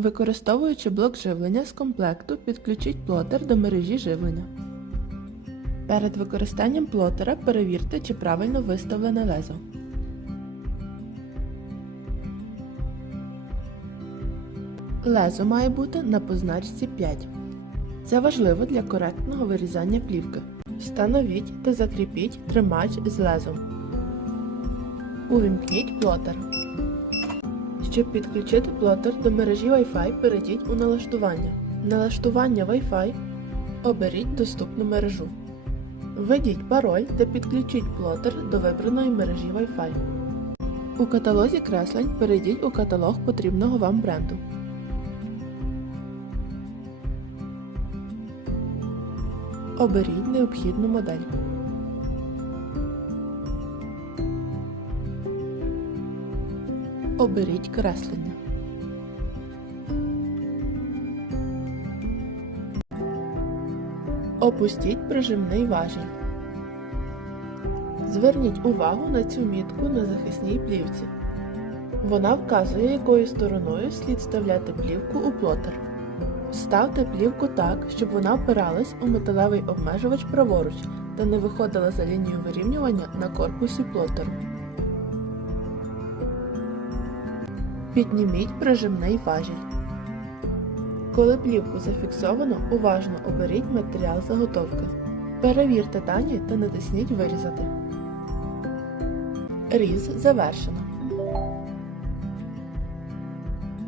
Використовуючи блок живлення з комплекту, підключіть плотер до мережі живлення. Перед використанням плотера перевірте, чи правильно виставлене лезо. Лезо має бути на позначці 5. Це важливо для коректного вирізання плівки. Встановіть та закріпіть тримач з лезом. Увімкніть плотер. Щоб підключити плотер до мережі Wi-Fi, перейдіть у налаштування. Налаштування Wi-Fi. Оберіть доступну мережу. Введіть пароль та підключіть плотер до вибраної мережі Wi-Fi. У каталозі креслень перейдіть у каталог потрібного вам бренду. Оберіть необхідну модель. Оберіть креслення. Опустіть прижимний важіль. Зверніть увагу на цю мітку на захисній плівці. Вона вказує, якою стороною слід вставляти плівку у плотер. Вставте плівку так, щоб вона опиралась у металевий обмежувач праворуч та не виходила за лінію вирівнювання на корпусі плотеру. Підніміть прижимний важіль. Коли плівку зафіксовано, уважно оберіть матеріал заготовки. Перевірте дані та натисніть Вирізати. Різ завершено.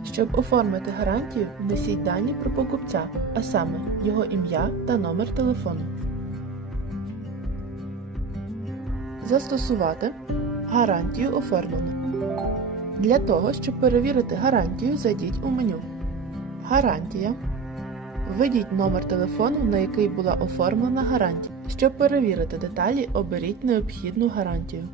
Щоб оформити гарантію, внесіть дані про покупця, а саме його ім'я та номер телефону. Застосувати гарантію оформлено. Для того, щоб перевірити гарантію, зайдіть у меню. Гарантія. Введіть номер телефону, на який була оформлена гарантія. Щоб перевірити деталі, оберіть необхідну гарантію.